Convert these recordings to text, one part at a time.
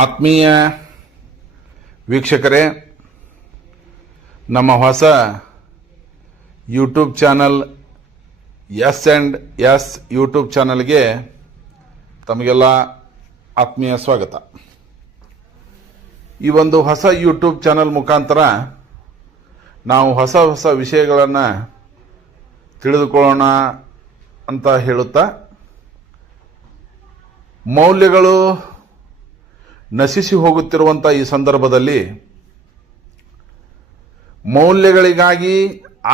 ಆತ್ಮೀಯ ವೀಕ್ಷಕರೇ, ನಮ್ಮ ಹೊಸ ಯೂಟ್ಯೂಬ್ ಚಾನಲ್ ಎಸ್ ಯೂಟ್ಯೂಬ್ ಚಾನಲ್ಗೆ ತಮಗೆಲ್ಲ ಆತ್ಮೀಯ ಸ್ವಾಗತ. ಈ ಒಂದು ಹೊಸ ಯೂಟ್ಯೂಬ್ ಚಾನಲ್ ಮುಖಾಂತರ ನಾವು ಹೊಸ ಹೊಸ ವಿಷಯಗಳನ್ನು ತಿಳಿದುಕೊಳ್ಳೋಣ ಅಂತ ಹೇಳುತ್ತಾ, ಮೌಲ್ಯಗಳು ನಶಿಸಿ ಹೋಗುತ್ತಿರುವಂಥ ಈ ಸಂದರ್ಭದಲ್ಲಿ ಮೌಲ್ಯಗಳಿಗಾಗಿ,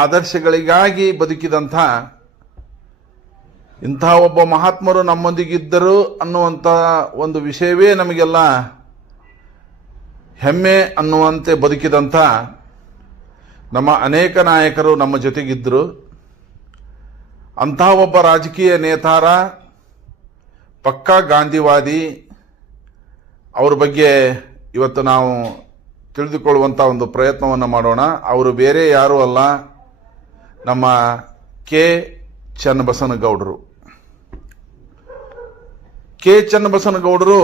ಆದರ್ಶಗಳಿಗಾಗಿ ಬದುಕಿದಂಥ ಇಂಥ ಒಬ್ಬ ಮಹಾತ್ಮರು ನಮ್ಮೊಂದಿಗಿದ್ದರು ಅನ್ನುವಂಥ ಒಂದು ವಿಷಯವೇ ನಮಗೆಲ್ಲ ಹೆಮ್ಮೆ ಅನ್ನುವಂತೆ ಬದುಕಿದಂಥ ನಮ್ಮ ಅನೇಕ ನಾಯಕರು ನಮ್ಮ ಜೊತೆಗಿದ್ದರು. ಅಂತಹ ಒಬ್ಬ ರಾಜಕೀಯ ನೇತಾರ, ಪಕ್ಕಾ ಗಾಂಧಿವಾದಿ, ಅವ್ರ ಬಗ್ಗೆ ಇವತ್ತು ನಾವು ತಿಳಿದುಕೊಳ್ಳುವಂಥ ಒಂದು ಪ್ರಯತ್ನವನ್ನು ಮಾಡೋಣ. ಅವರು ಬೇರೆ ಯಾರೂ ಅಲ್ಲ, ನಮ್ಮ ಕೆ ಚನ್ನಬಸವನಗೌಡರು. ಕೆ ಚನ್ನಬಸವನಗೌಡರು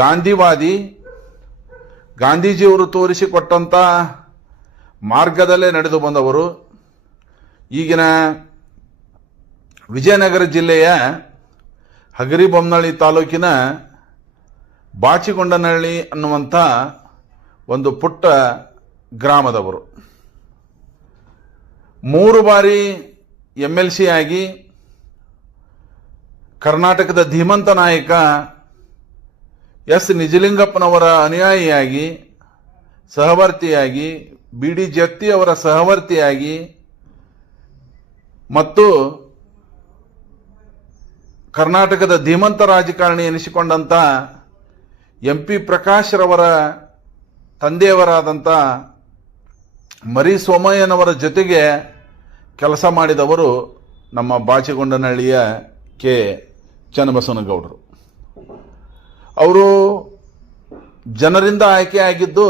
ಗಾಂಧಿವಾದಿ. ಗಾಂಧೀಜಿಯವರು ತೋರಿಸಿಕೊಟ್ಟಂಥ ಮಾರ್ಗದಲ್ಲೇ ನಡೆದು ಬಂದವರು. ಈಗಿನ ವಿಜಯನಗರ ಜಿಲ್ಲೆಯ ಹಗರಿಬೊಮ್ಮನಹಳ್ಳಿ ತಾಲೂಕಿನ ಬಾಚಿಗೊಂಡನಹಳ್ಳಿ ಅನ್ನುವಂಥ ಒಂದು ಪುಟ್ಟ ಗ್ರಾಮದವರು. 3 ಬಾರಿ MLC ಆಗಿ ಕರ್ನಾಟಕದ ಧೀಮಂತ ನಾಯಕ ಎಸ್ ನಿಜಲಿಂಗಪ್ಪನವರ ಅನುಯಾಯಿಯಾಗಿ, ಸಹವರ್ತಿಯಾಗಿ, BD ಜತ್ತಿ ಅವರ ಸಹವರ್ತಿಯಾಗಿ ಮತ್ತು ಕರ್ನಾಟಕದ ಧೀಮಂತ ರಾಜಕಾರಣಿ ಎನಿಸಿಕೊಂಡಂಥ MP ಪ್ರಕಾಶ್ ರವರ ತಂದೆಯವರಾದಂಥ ಮರಿ ಸೋಮಯ್ಯನವರ ಜೊತೆಗೆ ಕೆಲಸ ಮಾಡಿದವರು ನಮ್ಮ ಬಾಚಿಗೊಂಡನಹಳ್ಳಿಯ ಕೆ ಚನ್ನಬಸವನಗೌಡರು. ಅವರು ಜನರಿಂದ ಆಯ್ಕೆಯಾಗಿದ್ದು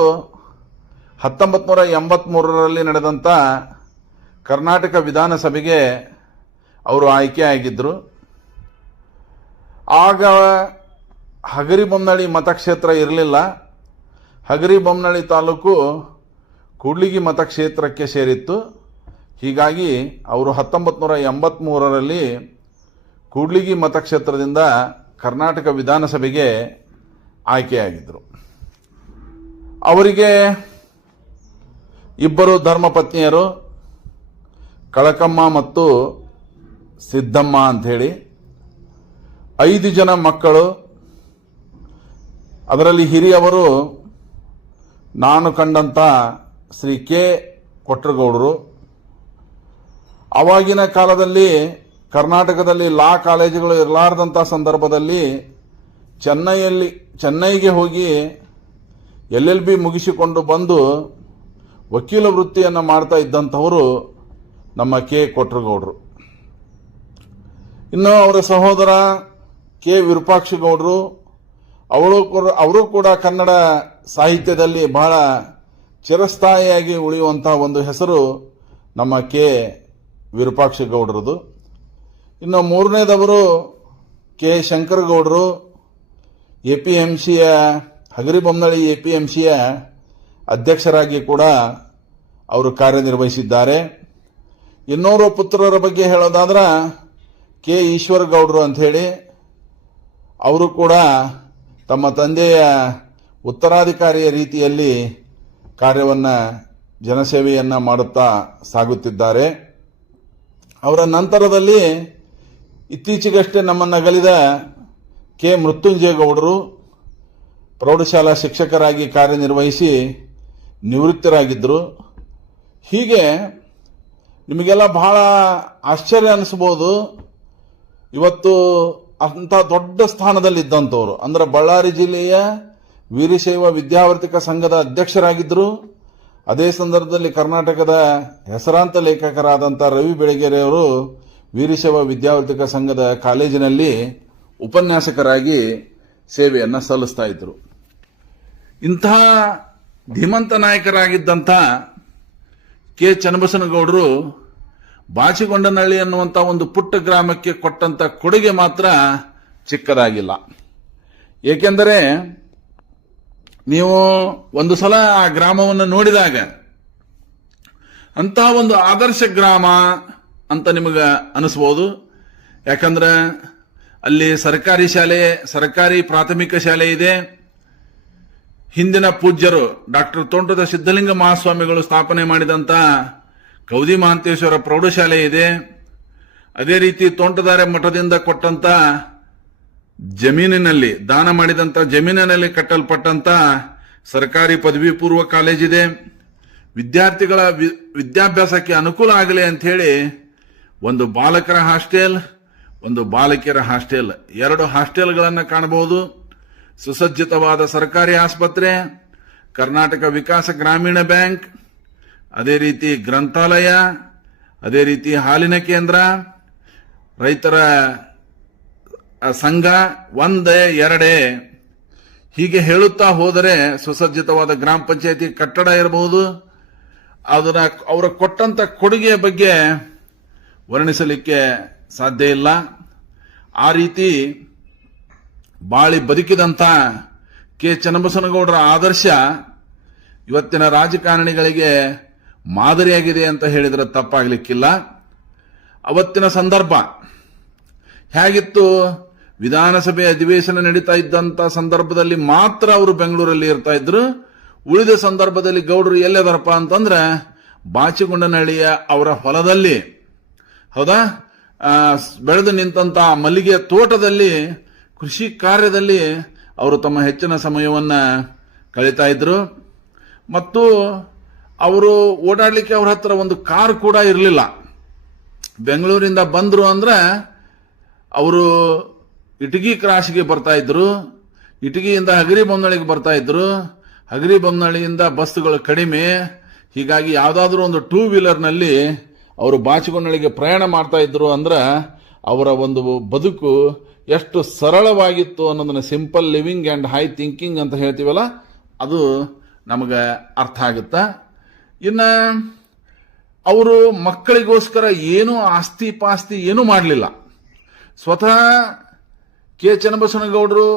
1983ರಲ್ಲಿ ನಡೆದಂಥ ಕರ್ನಾಟಕ ವಿಧಾನಸಭೆಗೆ ಅವರು ಆಯ್ಕೆಯಾಗಿದ್ದರು. ಆಗ ಹಗರಿಬೊಮ್ಮನಹಳ್ಳಿ ಮತಕ್ಷೇತ್ರ ಇರಲಿಲ್ಲ. ಹಗರಿಬೊಮ್ಮನಹಳ್ಳಿ ತಾಲೂಕು ಕೂಡ್ಲಿಗಿ ಮತಕ್ಷೇತ್ರಕ್ಕೆ ಸೇರಿತ್ತು. ಹೀಗಾಗಿ ಅವರು 1983ರಲ್ಲಿ ಕೂಡ್ಲಿಗಿ ಮತಕ್ಷೇತ್ರದಿಂದ ಕರ್ನಾಟಕ ವಿಧಾನಸಭೆಗೆ ಆಯ್ಕೆಯಾಗಿದ್ದರು. ಅವರಿಗೆ ಇಬ್ಬರು ಧರ್ಮಪತ್ನಿಯರು, ಕಳಕಮ್ಮ ಮತ್ತು ಸಿದ್ದಮ್ಮ ಅಂಥೇಳಿ, 5 ಜನ ಮಕ್ಕಳು. ಅದರಲ್ಲಿ ಹಿರಿಯವರು ನಾನು ಕಂಡಂಥ ಶ್ರೀ ಕೆ ಕೊಟ್ರಗೌಡರು. ಆವಾಗಿನ ಕಾಲದಲ್ಲಿ ಕರ್ನಾಟಕದಲ್ಲಿ ಲಾ ಕಾಲೇಜುಗಳು ಇರಲಾರ್ದಂಥ ಸಂದರ್ಭದಲ್ಲಿ ಚೆನ್ನೈಗೆ ಹೋಗಿ LLB ಮುಗಿಸಿಕೊಂಡು ಬಂದು ವಕೀಲ ವೃತ್ತಿಯನ್ನು ಮಾಡ್ತಾ ಇದ್ದಂಥವರು ನಮ್ಮ ಕೆ ಕೊಟ್ರಗೌಡರು. ಇನ್ನು ಅವರ ಸಹೋದರ ಕೆ ವಿರೂಪಾಕ್ಷಗೌಡರು, ಅವರು ಕೂಡ ಕನ್ನಡ ಸಾಹಿತ್ಯದಲ್ಲಿ ಬಹಳ ಚಿರಸ್ಥಾಯಿಯಾಗಿ ಉಳಿಯುವಂತಹ ಒಂದು ಹೆಸರು ನಮ್ಮ ಕೆ ವಿರೂಪಾಕ್ಷಗೌಡರದು. ಇನ್ನು 3ನೇದವರು ಕೆ ಶಂಕರಗೌಡರು, APMCಯ ಹಗರಿಬೊಮ್ಮನಹಳ್ಳಿ APMCಯ ಅಧ್ಯಕ್ಷರಾಗಿ ಕೂಡ ಅವರು ಕಾರ್ಯನಿರ್ವಹಿಸಿದ್ದಾರೆ. ಇನ್ನೋರ್ವ ಪುತ್ರರ ಬಗ್ಗೆ ಹೇಳೋದಾದ್ರೆ ಕೆ ಈಶ್ವರಗೌಡರು ಅಂಥೇಳಿ, ಅವರು ಕೂಡ ತಮ್ಮ ತಂದೆಯ ಉತ್ತರಾಧಿಕಾರಿಯ ರೀತಿಯಲ್ಲಿ ಕಾರ್ಯವನ್ನು, ಜನಸೇವೆಯನ್ನು ಮಾಡುತ್ತಾ ಸಾಗುತ್ತಿದ್ದಾರೆ. ಅವರ ನಂತರದಲ್ಲಿ ಇತ್ತೀಚೆಗಷ್ಟೇ ನಮ್ಮನ್ನಗಲಿದ ಕೆ ಮೃತ್ಯುಂಜಯಗೌಡರು ಪ್ರೌಢಶಾಲಾ ಶಿಕ್ಷಕರಾಗಿ ಕಾರ್ಯನಿರ್ವಹಿಸಿ ನಿವೃತ್ತರಾಗಿದ್ದರು. ಹೀಗೆ ನಿಮಗೆಲ್ಲ ಬಹಳ ಆಶ್ಚರ್ಯ ಅನಿಸ್ಬೋದು. ಇವತ್ತು ಅಂಥ ದೊಡ್ಡ ಸ್ಥಾನದಲ್ಲಿದ್ದಂಥವ್ರು ಅಂದರೆ ಬಳ್ಳಾರಿ ಜಿಲ್ಲೆಯ ವೀರಶೈವ ವಿದ್ಯಾವರ್ತಿಕ ಸಂಘದ ಅಧ್ಯಕ್ಷರಾಗಿದ್ದರು. ಅದೇ ಸಂದರ್ಭದಲ್ಲಿ ಕರ್ನಾಟಕದ ಹೆಸರಾಂತ ಲೇಖಕರಾದಂಥ ರವಿ ಬೆಳಗೆರೆಯವರು ವೀರಶೈವ ವಿದ್ಯಾವರ್ತಿಕ ಸಂಘದ ಕಾಲೇಜಿನಲ್ಲಿ ಉಪನ್ಯಾಸಕರಾಗಿ ಸೇವೆಯನ್ನು ಸಲ್ಲಿಸ್ತಾ ಇದ್ದರು. ಇಂಥ ಧೀಮಂತ ನಾಯಕರಾಗಿದ್ದಂಥ ಕೆ ಚನ್ನಬಸವನಗೌಡರು ಬಾಚಿಗೊಂಡನಹಳ್ಳಿ ಅನ್ನುವಂಥ ಒಂದು ಪುಟ್ಟ ಗ್ರಾಮಕ್ಕೆ ಕೊಟ್ಟಂತ ಕೊಡುಗೆ ಮಾತ್ರ ಚಿಕ್ಕದಾಗಿಲ್ಲ. ಏಕೆಂದರೆ ನೀವು ಒಂದು ಸಲ ಆ ಗ್ರಾಮವನ್ನು ನೋಡಿದಾಗ ಅಂತಹ ಒಂದು ಆದರ್ಶ ಗ್ರಾಮ ಅಂತ ನಿಮಗೆ ಅನಿಸ್ಬೋದು. ಯಾಕಂದ್ರೆ ಅಲ್ಲಿ ಸರ್ಕಾರಿ ಪ್ರಾಥಮಿಕ ಶಾಲೆ ಇದೆ. ಹಿಂದಿನ ಪೂಜ್ಯರು ಡಾಕ್ಟರ್ ತೋಂಟದ ಸಿದ್ಧಲಿಂಗ ಮಹಾಸ್ವಾಮಿಗಳು ಸ್ಥಾಪನೆ ಮಾಡಿದಂತ ಕೌದಿ ಮಹಾಂತೇಶ್ವರ ಪ್ರೌಢಶಾಲೆ ಇದೆ. ಅದೇ ರೀತಿ ತೋಂಟದಾರ್ಯ ಮಠದಿಂದ ಕೊಟ್ಟಂತ ಜಮೀನಿನಲ್ಲಿ ದಾನ ಮಾಡಿದಂತ ಜಮೀನಿನಲ್ಲಿ ಕಟ್ಟಲ್ಪಟ್ಟಂತ ಸರ್ಕಾರಿ ಪದವಿ ಪೂರ್ವ ಕಾಲೇಜಿದೆ. ವಿದ್ಯಾರ್ಥಿಗಳ ವಿದ್ಯಾಭ್ಯಾಸಕ್ಕೆ ಅನುಕೂಲ ಆಗಲಿ ಅಂತ ಹೇಳಿ ಒಂದು ಬಾಲಕರ ಹಾಸ್ಟೆಲ್, ಒಂದು ಬಾಲಕಿಯರ ಹಾಸ್ಟೆಲ್, 2 ಹಾಸ್ಟೆಲ್ಗಳನ್ನು ಕಾಣಬಹುದು. ಸುಸಜ್ಜಿತವಾದ ಸರ್ಕಾರಿ ಆಸ್ಪತ್ರೆ, ಕರ್ನಾಟಕ ವಿಕಾಸ ಗ್ರಾಮೀಣ ಬ್ಯಾಂಕ್, ಅದೇ ರೀತಿ ಗ್ರಂಥಾಲಯ, ಅದೇ ರೀತಿ ಹಾಲಿನ ಕೇಂದ್ರ, ರೈತರ ಸಂಘ, 1, 2 ಹೀಗೆ ಹೇಳುತ್ತಾ ಹೋದರೆ ಸುಸಜ್ಜಿತವಾದ ಗ್ರಾಮ ಪಂಚಾಯತಿ ಕಟ್ಟಡ ಇರಬಹುದು. ಅದನ್ನ ಅವರ ಕೊಟ್ಟಂತ ಕೊಡುಗೆಯ ಬಗ್ಗೆ ವರ್ಣಿಸಲಿಕ್ಕೆ ಸಾಧ್ಯ ಇಲ್ಲ. ಆ ರೀತಿ ಬಾಳಿ ಬದುಕಿದಂತ ಕೆ ಚನ್ನಬಸವನಗೌಡರ ಆದರ್ಶ ಇವತ್ತಿನ ರಾಜಕಾರಣಿಗಳಿಗೆ ಮಾದರಿಯಾಗಿದೆ ಅಂತ ಹೇಳಿದ್ರೆ ತಪ್ಪಾಗಲಿಕ್ಕಿಲ್ಲ. ಅವತ್ತಿನ ಸಂದರ್ಭ ಹೇಗಿತ್ತು? ವಿಧಾನಸಭೆ ಅಧಿವೇಶನ ನಡೀತಾ ಇದ್ದಂತ ಸಂದರ್ಭದಲ್ಲಿ ಮಾತ್ರ ಅವರು ಬೆಂಗಳೂರಲ್ಲಿ ಇರ್ತಾ ಇದ್ರು. ಉಳಿದ ಸಂದರ್ಭದಲ್ಲಿ ಗೌಡರು ಎಲ್ಲೆದರಪ್ಪ ಅಂತಂದ್ರೆ ಬಾಚಿಗೊಂಡನಹಳ್ಳಿಯ ಅವರ ಹೊಲದಲ್ಲಿ, ಹೌದಾ, ಬೆಳೆದು ನಿಂತ ಮಲ್ಲಿಗೆ ತೋಟದಲ್ಲಿ ಕೃಷಿ ಕಾರ್ಯದಲ್ಲಿ ಅವರು ತಮ್ಮ ಹೆಚ್ಚಿನ ಸಮಯವನ್ನ ಕಳೀತಾ ಇದ್ರು. ಮತ್ತು ಅವರು ಓಡಾಡ್ಲಿಕ್ಕೆ ಅವ್ರ ಹತ್ರ ಒಂದು ಕಾರ್ ಕೂಡ ಇರಲಿಲ್ಲ. ಬೆಂಗಳೂರಿಂದ ಬಂದ್ರು ಅಂದ್ರೆ ಅವರು ಇಟಗಿ ಕ್ರಾಸ್ಗೆ ಬರ್ತಾ ಇದ್ರು, ಇಟಗಿಯಿಂದ ಹಗರಿಬೊಮ್ಮನಹಳ್ಳಿಗೆ ಬರ್ತಾ ಇದ್ರು, ಹಗರಿಬೊಮ್ಮನಹಳ್ಳಿಯಿಂದ ಬಸ್ಗಳು ಕಡಿಮೆ. ಹೀಗಾಗಿ ಯಾವುದಾದ್ರೂ ಒಂದು 2 ವೀಲರ್ನಲ್ಲಿ ಅವರು ಬಾಚಿಗೊಂಡಹಳ್ಳಿಗೆ ಪ್ರಯಾಣ ಮಾಡ್ತಾ ಇದ್ರು ಅಂದ್ರೆ ಅವರ ಒಂದು ಬದುಕು ಎಷ್ಟು ಸರಳವಾಗಿತ್ತು ಅನ್ನೋದನ್ನ simple living and high thinking ಅಂತ ಹೇಳ್ತೀವಲ್ಲ, ಅದು ನಮಗೆ ಅರ್ಥ ಆಗುತ್ತಾ. ಇನ್ನ ಅವರು ಮಕ್ಕಳಿಗೋಸ್ಕರ ಏನೂ ಆಸ್ತಿ ಪಾಸ್ತಿ ಏನೂ ಮಾಡಲಿಲ್ಲ. ಸ್ವತಃ ಕೆ ಚನ್ನಬಸವನಗೌಡರು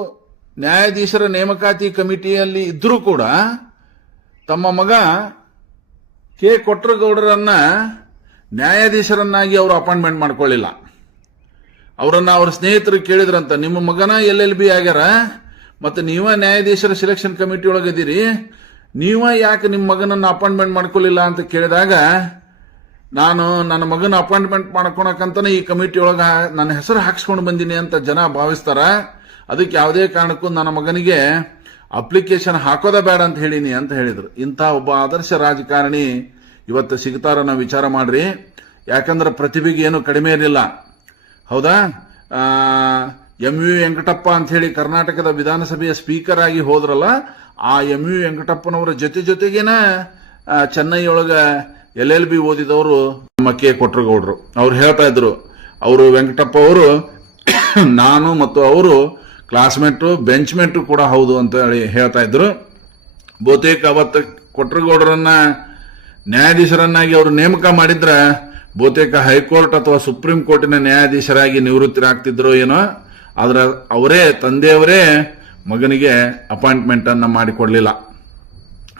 ನ್ಯಾಯಾಧೀಶರ ನೇಮಕಾತಿ ಕಮಿಟಿಯಲ್ಲಿ ಇದ್ರೂ ಕೂಡ ತಮ್ಮ ಮಗ ಕೆ ಕೊಟ್ರಗೌಡರನ್ನ ನ್ಯಾಯಾಧೀಶರನ್ನಾಗಿ ಅವರು ಅಪಾಯಿಂಟ್ಮೆಂಟ್ ಮಾಡ್ಕೊಳ್ಳಿಲ್ಲ. ಅವರನ್ನ ಅವ್ರ ಸ್ನೇಹಿತರು ಕೇಳಿದ್ರಂತ, ನಿಮ್ಮ ಮಗನ LLB ಆಗ್ಯಾರ, ಮತ್ತೆ ನೀವ ನ್ಯಾಯಾಧೀಶರ ಸಿಲೆಕ್ಷನ್ ಕಮಿಟಿ ಒಳಗಿದ್ದೀರಿ, ನೀವ ಯಾಕೆ ನಿಮ್ಮ ಮಗನನ್ನ ಅಪಾಯಿಂಟ್ಮೆಂಟ್ ಮಾಡ್ಕೊಳ್ಳಿಲ್ಲ ಅಂತ ಕೇಳಿದಾಗ, ನಾನು ನನ್ನ ಮಗನ ಅಪಾಯಿಂಟ್ಮೆಂಟ್ ಮಾಡ್ಕೊಳಕಂತಾನೆ ಈ ಕಮಿಟಿ ಒಳಗ ನನ್ನ ಹೆಸರು ಹಾಕ್ಸ್ಕೊಂಡು ಬಂದೀನಿ ಅಂತ ಜನ ಭಾವಿಸ್ತಾರ. ಅದಕ್ಕೆ ಯಾವುದೇ ಕಾರಣಕ್ಕೂ ನನ್ನ ಮಗನಿಗೆ ಅಪ್ಲಿಕೇಶನ್ ಹಾಕೋದೇ ಬೇಡ ಅಂತ ಹೇಳಿನಿ ಅಂತ ಹೇಳಿದ್ರು. ಇಂಥ ಒಬ್ಬ ಆದರ್ಶ ರಾಜಕಾರಣಿ ಇವತ್ತು ಸಿಗ್ತಾರ ನಾವು ವಿಚಾರ ಮಾಡ್ರಿ. ಯಾಕಂದ್ರೆ ಪ್ರತಿಭೆಗೆ ಏನು ಕಡಿಮೆ ಇರಲಿಲ್ಲ, ಹೌದಾ. MV ವೆಂಕಟಪ್ಪ ಅಂತ ಹೇಳಿ ಕರ್ನಾಟಕದ ವಿಧಾನಸಭೆಯ ಸ್ಪೀಕರ್ ಆಗಿ ಹೋದ್ರಲ್ಲ, ಆ MV ವೆಂಕಟಪ್ಪನವರ ಜೊತೆಗೇನ ಚೆನ್ನೈ ಒಳಗ LLB ಓದಿದವರು ನಮ್ಮ ಕೆ ಕೊಟ್ರಗೌಡರು. ಅವ್ರು ಹೇಳ್ತಾ ಇದ್ರು, ಅವರು ವೆಂಕಟಪ್ಪ ಅವರು ನಾನು ಮತ್ತು ಅವರು ಕ್ಲಾಸ್ಮೇಟು ಬೆಂಚ್ಮೇಟು ಕೂಡ ಹೌದು ಅಂತ ಹೇಳಿ ಹೇಳ್ತಾ ಇದ್ರು. ಬಹುತೇಕ ಅವತ್ತು ಕೊಟ್ರಗೌಡರನ್ನ ನ್ಯಾಯಾಧೀಶರನ್ನಾಗಿ ಅವರು ನೇಮಕ ಮಾಡಿದ್ರೆ ಬಹುತೇಕ ಹೈಕೋರ್ಟ್ ಅಥವಾ ಸುಪ್ರೀಂ ಕೋರ್ಟಿನ ನ್ಯಾಯಾಧೀಶರಾಗಿ ನಿವೃತ್ತರಾಗ್ತಿದ್ರು ಏನೋ. ಆದ್ರೆ ಅವರೇ ತಂದೆಯವರೇ ಮಗನಿಗೆ ಅಪಾಯಿಂಟ್ಮೆಂಟ್ ಅನ್ನ ಮಾಡಿಕೊಡ್ಲಿಲ್ಲ.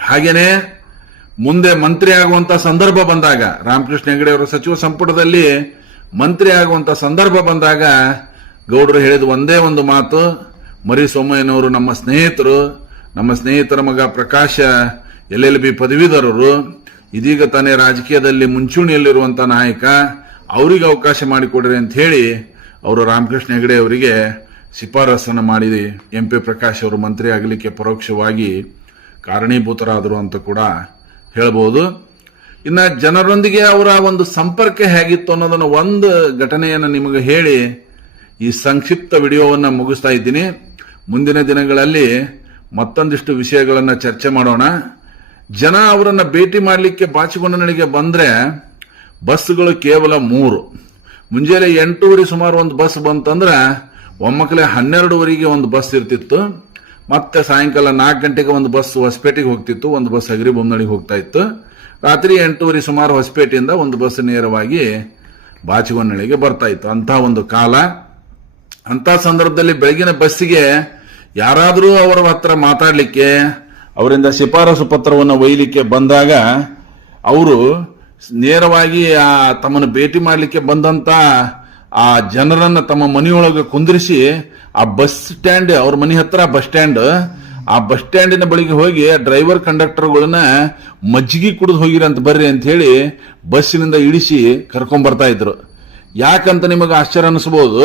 ಹಾಗೇನೆ ಮುಂದೆ ಮಂತ್ರಿ ಆಗುವಂತ ಸಂದರ್ಭ ಬಂದಾಗ, ರಾಮಕೃಷ್ಣ ಹೆಗಡೆ ಅವರ ಸಚಿವ ಸಂಪುಟದಲ್ಲಿ ಮಂತ್ರಿ ಆಗುವಂತ ಸಂದರ್ಭ ಬಂದಾಗ ಗೌಡರು ಹೇಳಿದ ಒಂದೇ ಒಂದು ಮಾತು, ಮರಿ ಸೋಮಯ್ಯನವರು ನಮ್ಮ ಸ್ನೇಹಿತರು, ನಮ್ಮ ಸ್ನೇಹಿತರ ಮಗ ಪ್ರಕಾಶ LLB ಪದವೀಧರರು, ಇದೀಗ ತಾನೇ ರಾಜಕೀಯದಲ್ಲಿ ಮುಂಚೂಣಿಯಲ್ಲಿರುವಂತ ನಾಯಕ, ಅವರಿಗೆ ಅವಕಾಶ ಮಾಡಿಕೊಡ್ರಿ ಅಂತ ಹೇಳಿ ಅವರು ರಾಮಕೃಷ್ಣ ಹೆಗಡೆ ಅವರಿಗೆ ಶಿಫಾರಸನ್ನು ಮಾಡಿ MP ಪ್ರಕಾಶ್ ಅವರು ಮಂತ್ರಿ ಆಗಲಿಕ್ಕೆ ಪರೋಕ್ಷವಾಗಿ ಕಾರಣೀಭೂತರಾದರು ಅಂತ ಕೂಡ ಹೇಳಬಹುದು. ಇನ್ನ ಜನರೊಂದಿಗೆ ಅವರ ಒಂದು ಸಂಪರ್ಕ ಹೇಗಿತ್ತು ಅನ್ನೋದನ್ನ ಒಂದು ಘಟನೆಯನ್ನು ನಿಮಗೆ ಹೇಳಿ ಈ ಸಂಕ್ಷಿಪ್ತ ವಿಡಿಯೋವನ್ನ ಮುಗಿಸ್ತಾ ಇದ್ದೀನಿ. ಮುಂದಿನ ದಿನಗಳಲ್ಲಿ ಮತ್ತೊಂದಿಷ್ಟು ವಿಷಯಗಳನ್ನ ಚರ್ಚೆ ಮಾಡೋಣ. ಜನ ಅವರನ್ನ ಭೇಟಿ ಮಾಡಲಿಕ್ಕೆ ಬಾಚಿಗೊಂಡನಹಳ್ಳಿಗೆ ಬಂದ್ರೆ ಬಸ್ಗಳು ಕೇವಲ 3. ಮುಂಜಾನೆ 8:30 ಸುಮಾರು ಒಂದು ಬಸ್ ಬಂತಂದ್ರೆ ಒಮ್ಮಕ್ಕಲೇ 12:30ಗೆ ಒಂದು ಬಸ್ ಇರ್ತಿತ್ತು. ಮತ್ತೆ ಸಾಯಂಕಾಲ 4 ಗಂಟೆಗೆ ಒಂದು ಬಸ್ ಹೊಸಪೇಟೆಗೆ ಹೋಗ್ತಿತ್ತು, ಒಂದು ಬಸ್ ಹಗರಿಬೊಮ್ಮನಹಳ್ಳಿಗೆ ಹೋಗ್ತಾ ಇತ್ತು. ರಾತ್ರಿ 8:30 ಸುಮಾರು ಹೊಸಪೇಟೆಯಿಂದ ಒಂದು ಬಸ್ ನೇರವಾಗಿ ಬಾಚಿಗೊಂಡನಹಳ್ಳಿಗೆ ಬರ್ತಾ ಇತ್ತು. ಅಂತ ಒಂದು ಕಾಲ. ಅಂತ ಸಂದರ್ಭದಲ್ಲಿ ಬೆಳಗಿನ ಬಸ್ಸಿಗೆ ಯಾರಾದರೂ ಅವರ ಹತ್ರ ಮಾತಾಡಲಿಕ್ಕೆ, ಅವರಿಂದ ಶಿಫಾರಸು ಪತ್ರವನ್ನು ಒಯ್ಯಲಿಕ್ಕೆ ಬಂದಾಗ ಅವರು ನೇರವಾಗಿ ತಮ್ಮನ್ನು ಭೇಟಿ ಮಾಡಲಿಕ್ಕೆ ಬಂದಂತ ಆ ಜನರನ್ನ ತಮ್ಮ ಮನೆಯೊಳಗೆ ಕುಂದಿರಿಸಿ ಆ ಬಸ್ ಸ್ಟ್ಯಾಂಡ್, ಅವ್ರ ಮನೆ ಹತ್ರ ಬಸ್ ಸ್ಟ್ಯಾಂಡ್, ಆ ಬಸ್ ಸ್ಟ್ಯಾಂಡಿನ ಬಳಿಗೆ ಹೋಗಿ ಡ್ರೈವರ್ ಕಂಡಕ್ಟರ್ಗಳನ್ನ ಮಜ್ಜಿಗೆ ಕುಡಿದು ಹೋಗಿರಂತ ಬರ್ರಿ ಅಂತ ಹೇಳಿ ಬಸ್ಸಿನಿಂದ ಇಳಿಸಿ ಕರ್ಕೊಂಡ್ ಬರ್ತಾ ಇದ್ರು. ಯಾಕಂತ ನಿಮಗೆ ಆಶ್ಚರ್ಯ ಅನಿಸಬಹುದು.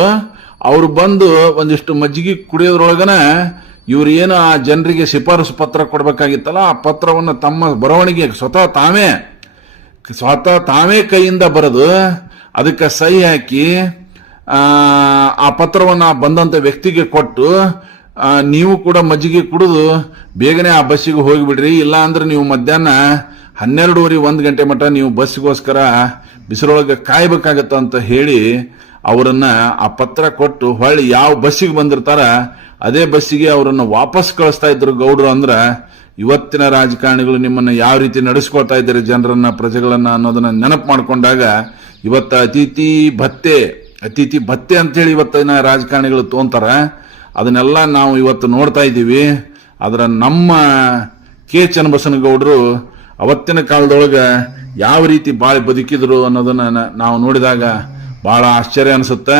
ಅವ್ರು ಬಂದು ಒಂದಿಷ್ಟು ಮಜ್ಜಿಗೆ ಕುಡಿಯೋದ್ರೊಳಗನ ಇವ್ರು ಏನು ಆ ಜನರಿಗೆ ಶಿಫಾರಸು ಪತ್ರ ಕೊಡ್ಬೇಕಾಗಿತ್ತಲ್ಲ, ಆ ಪತ್ರವನ್ನು ತಮ್ಮ ಬರವಣಿಗೆ ಸ್ವತಃ ತಾವೇ ಕೈಯಿಂದ ಬರೆದು ಅದಕ್ಕೆ ಸಹಿ ಹಾಕಿ ಆ ಪತ್ರವನ್ನು ಬಂದಂತ ವ್ಯಕ್ತಿಗೆ ಕೊಟ್ಟು, ನೀವು ಕೂಡ ಮಜ್ಜಿಗೆ ಕುಡಿದು ಬೇಗನೆ ಆ ಬಸ್ಸಿಗೆ ಹೋಗಿಬಿಡ್ರಿ, ಇಲ್ಲ ಅಂದ್ರೆ ನೀವು ಮಧ್ಯಾಹ್ನ 12:30 1 ಗಂಟೆ ಮಟ್ಟ ನೀವು ಬಸ್ಸಿಗೋಸ್ಕರ ಬಿಸಿಲೊಳಗೆ ಕಾಯ್ಬೇಕಾಗತ್ತ ಅಂತ ಹೇಳಿ ಅವರನ್ನ ಆ ಪತ್ರ ಕೊಟ್ಟು ಹೊಳ್ಳಿ ಯಾವ ಬಸ್ಸಿಗೆ ಬಂದಿರ್ತಾರ ಅದೇ ಬಸ್ಸಿಗೆ ಅವರನ್ನ ವಾಪಸ್ ಕಳಿಸ್ತಾ ಇದ್ರು ಗೌಡ್ರು. ಅಂದ್ರ ಇವತ್ತಿನ ರಾಜಕಾರಣಿಗಳು ನಿಮ್ಮನ್ನ ಯಾವ ರೀತಿ ನಡೆಸ್ಕೊಳ್ತಾ ಇದ್ದಾರೆ ಜನರನ್ನ, ಪ್ರಜೆಗಳನ್ನ ಅನ್ನೋದನ್ನ ನೆನಪು ಮಾಡ್ಕೊಂಡಾಗ ಇವತ್ತ ಅತಿಥಿ ಭತ್ತೆ ಅಂತೇಳಿ ಇವತ್ತಿನ ರಾಜಕಾರಣಿಗಳು ತೋಂತಾರ. ಅದನ್ನೆಲ್ಲ ನಾವು ಇವತ್ತು ನೋಡ್ತಾ ಇದ್ದೀವಿ. ಆದ್ರ ನಮ್ಮ ಕೆ ಚನ್ನಬಸವನಗೌಡರು ಅವತ್ತಿನ ಕಾಲದೊಳಗ ಯಾವ ರೀತಿ ಬಾಳಿ ಬದುಕಿದ್ರು ಅನ್ನೋದನ್ನ ನಾವು ನೋಡಿದಾಗ ಬಹಳ ಆಶ್ಚರ್ಯ ಅನಿಸುತ್ತೆ.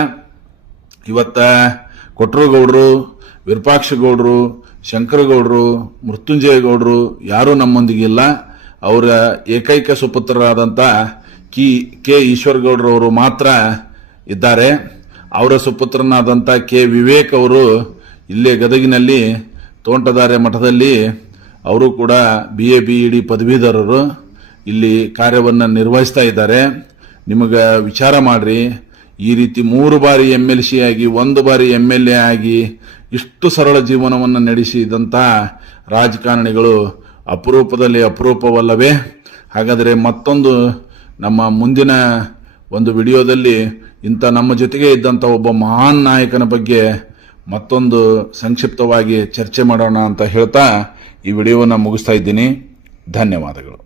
ಇವತ್ತ ಕೊಟ್ರಗೌಡರು, ವಿರೂಪಾಕ್ಷ ಗೌಡರು, ಶಂಕರಗೌಡರು, ಮೃತ್ಯುಂಜಯ ಗೌಡರು ಯಾರೂ ನಮ್ಮೊಂದಿಗಿಲ್ಲ. ಅವರ ಏಕೈಕ ಸುಪುತ್ರರಾದಂಥ ಕೆ ಈಶ್ವರಗೌಡರವರು ಮಾತ್ರ ಇದ್ದಾರೆ. ಅವರ ಸುಪುತ್ರನಾದಂಥ ಕೆ ವಿವೇಕ್ ಅವರು ಇಲ್ಲೇ ಗದಗಿನಲ್ಲಿ ತೋಂಟದಾರ್ಯ ಮಠದಲ್ಲಿ ಅವರು ಕೂಡ BA BEd ಪದವೀಧರರು ಇಲ್ಲಿ ಕಾರ್ಯವನ್ನು ನಿರ್ವಹಿಸ್ತಾ ಇದ್ದಾರೆ. ನಿಮಗೆ ವಿಚಾರ ಮಾಡ್ರಿ, ಈ ರೀತಿ 3 ಬಾರಿ MLC ಆಗಿ 1 ಬಾರಿ MLA ಆಗಿ ಇಷ್ಟು ಸರಳ ಜೀವನವನ್ನು ನಡೆಸಿದಂಥ ರಾಜಕಾರಣಿಗಳು ಅಪರೂಪದಲ್ಲಿ ಅಪರೂಪವಲ್ಲವೇ? ಹಾಗಾದರೆ ಮತ್ತೊಂದು ನಮ್ಮ ಮುಂದಿನ ಒಂದು ವಿಡಿಯೋದಲ್ಲಿ ಇಂಥ ನಮ್ಮ ಜೊತೆಗೆ ಇದ್ದಂಥ ಒಬ್ಬ ಮಹಾನ್ ನಾಯಕನ ಬಗ್ಗೆ ಮತ್ತೊಂದು ಸಂಕ್ಷಿಪ್ತವಾಗಿ ಚರ್ಚೆ ಮಾಡೋಣ ಅಂತ ಹೇಳ್ತಾ ಈ ವಿಡಿಯೋವನ್ನು ಮುಗಿಸ್ತಾ ಇದ್ದೀನಿ. ಧನ್ಯವಾದಗಳು.